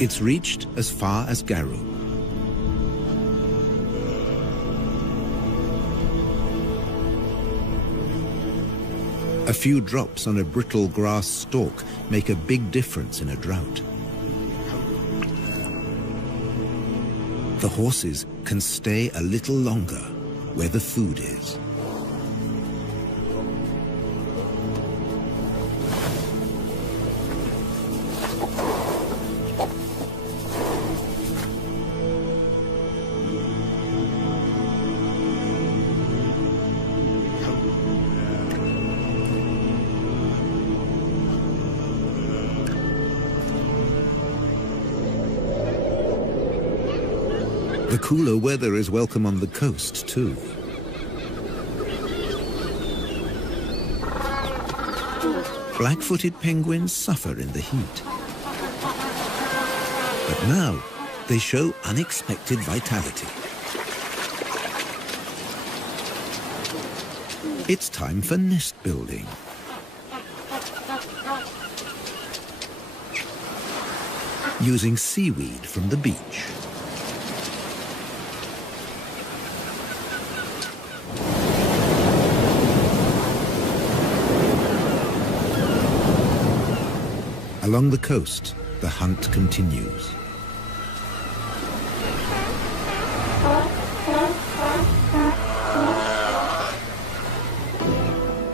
It's reached as far as Garu. A few drops on a brittle grass stalk make a big difference in a drought. The horses can stay a little longer where the food is. The cooler weather is welcome on the coast, too. Black-footed penguins suffer in the heat. But now, they show unexpected vitality. It's time for nest building. Using seaweed from the beach. Along the coast, the hunt continues.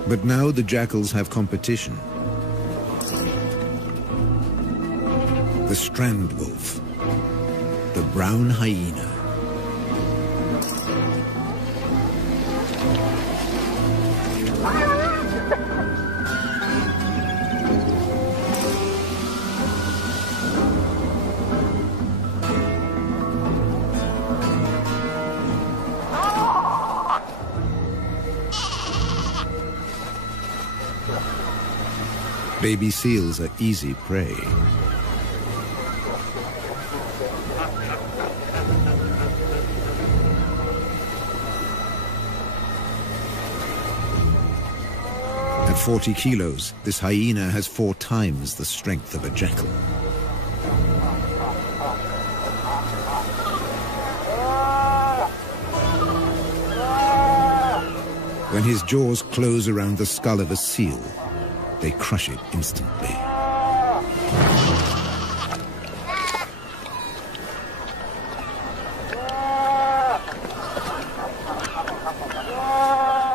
But now the jackals have competition. The strand wolf, the brown hyena. Baby seals are easy prey. At 40 kilos, this hyena has 4 times the strength of a jackal. When his jaws close around the skull of a seal, they crush it instantly.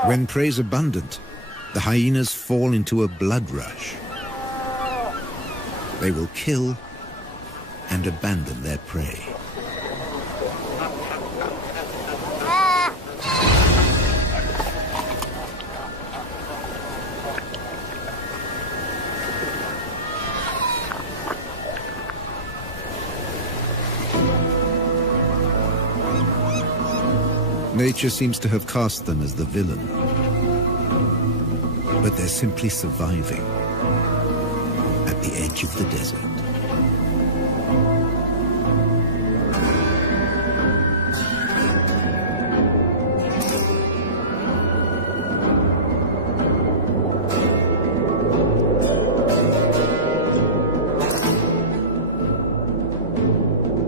When prey is abundant, the hyenas fall into a blood rush. They will kill and abandon their prey. Nature seems to have cast them as the villain. But they're simply surviving at the edge of the desert.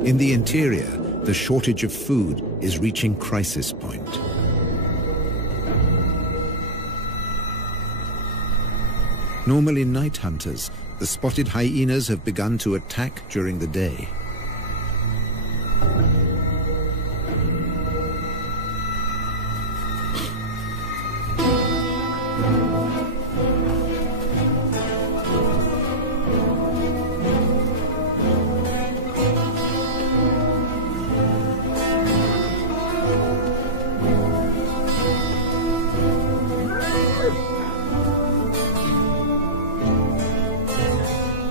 In the interior, the shortage of food is reaching crisis point. Normally night hunters, the spotted hyenas have begun to attack during the day.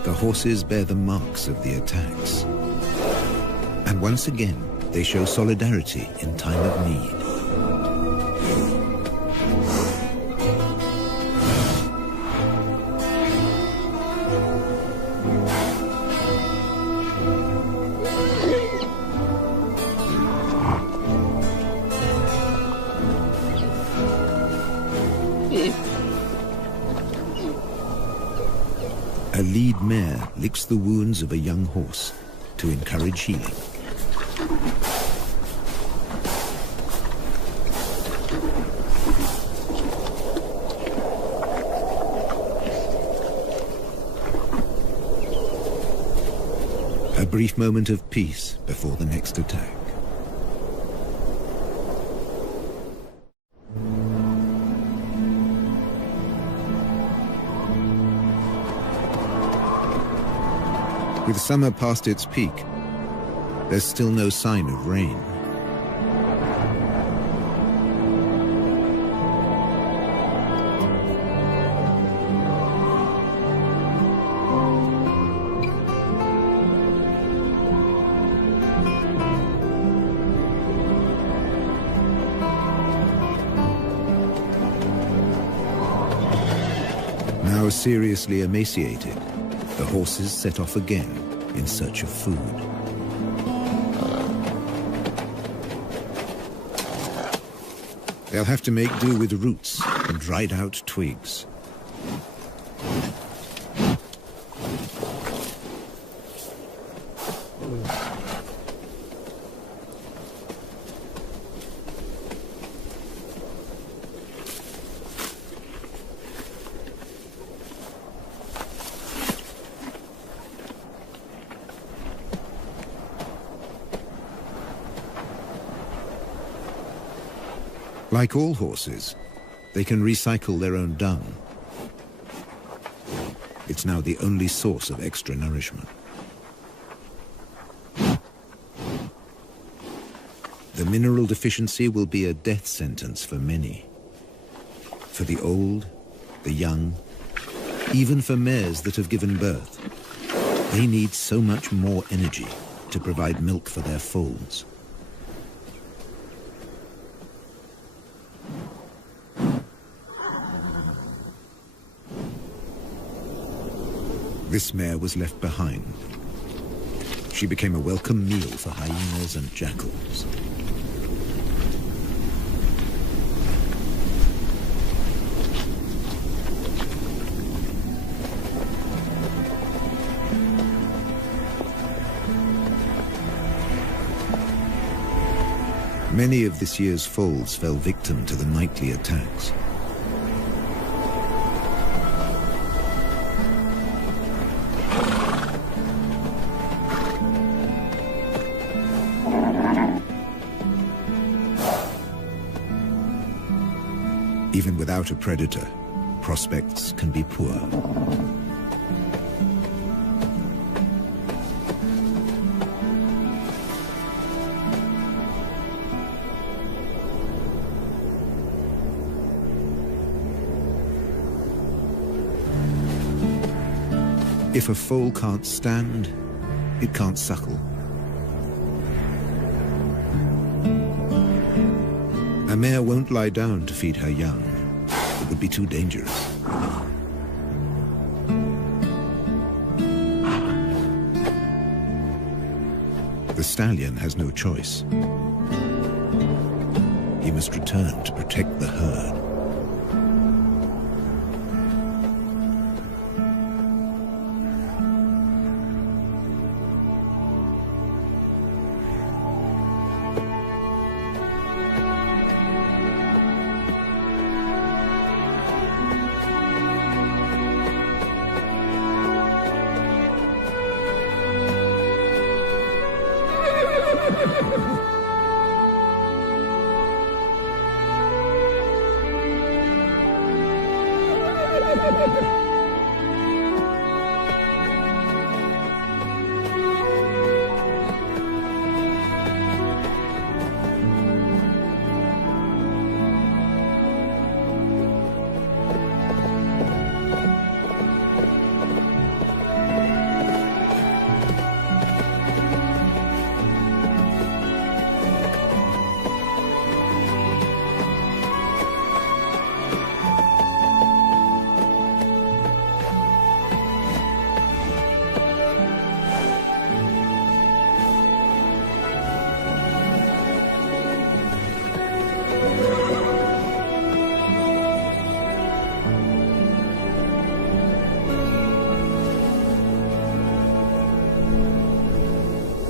The horses bear the marks of the attacks. And once again, they show solidarity in time of need. A lead mare licks the wounds of a young horse to encourage healing. A brief moment of peace before the next attack. With summer past its peak, there's still no sign of rain. Now seriously emaciated, the horses set off again in search of food. They'll have to make do with roots and dried out twigs. Like all horses, they can recycle their own dung. It's now the only source of extra nourishment. The mineral deficiency will be a death sentence for many. For the old, the young, even for mares that have given birth, they need so much more energy to provide milk for their foals. This mare was left behind. She became a welcome meal for hyenas and jackals. Many of this year's foals fell victim to the nightly attacks. Even without a predator, prospects can be poor. If a foal can't stand, it can't suckle. A mare won't lie down to feed her young. It would be too dangerous. The stallion has no choice. He must return to protect the herd.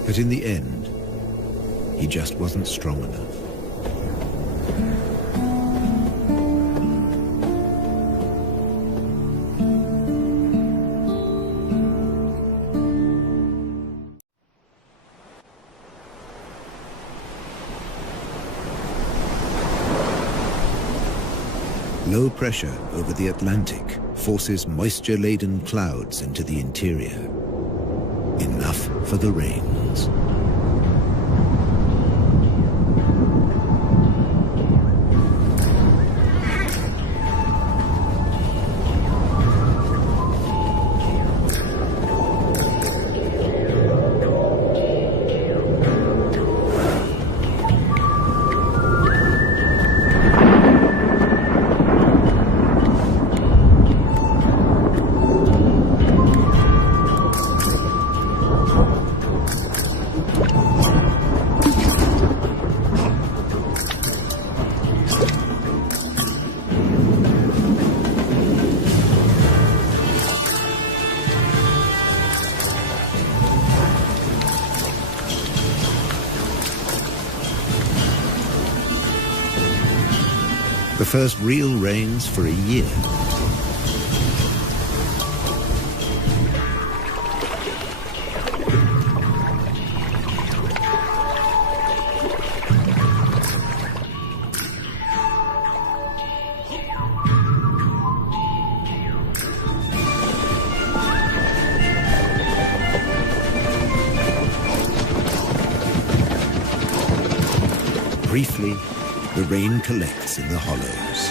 But in the end, he just wasn't strong enough. Low pressure over the Atlantic forces moisture-laden clouds into the interior. Enough for the rains. The first real rains for a year. Briefly, the rain collects in the hollows.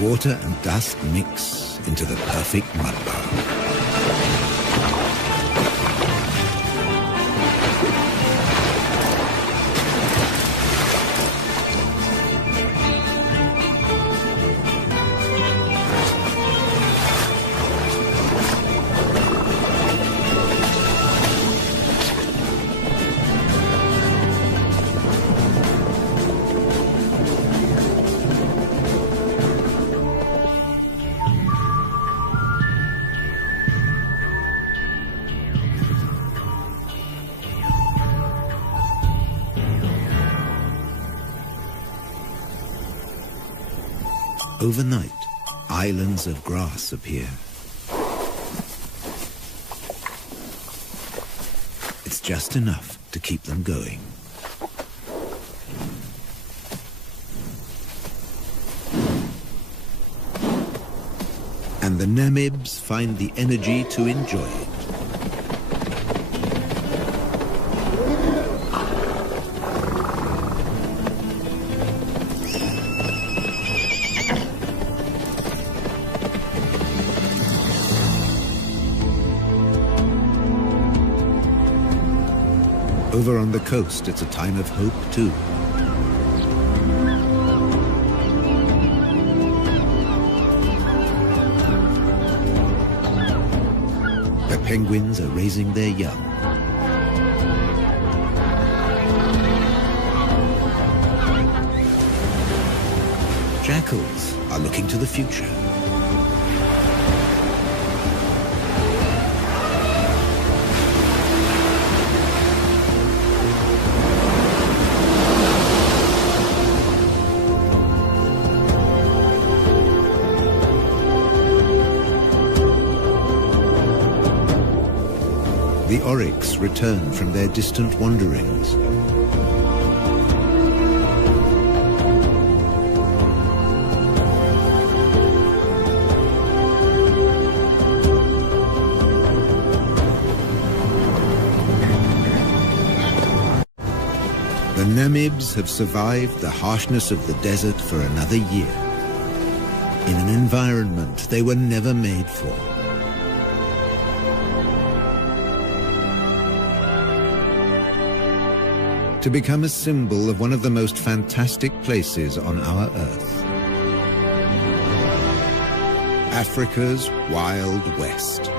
Water and dust mix into the perfect mudbowl. Overnight, islands of grass appear. It's just enough to keep them going. And the Namibs find the energy to enjoy it. Over on the coast, it's a time of hope, too. The penguins are raising their young. Jackals are looking to the future. The oryx return from their distant wanderings. The Namibs have survived the harshness of the desert for another year, in an environment they were never made for. to become a symbol of one of the most fantastic places on our Earth. Africa's Wild West.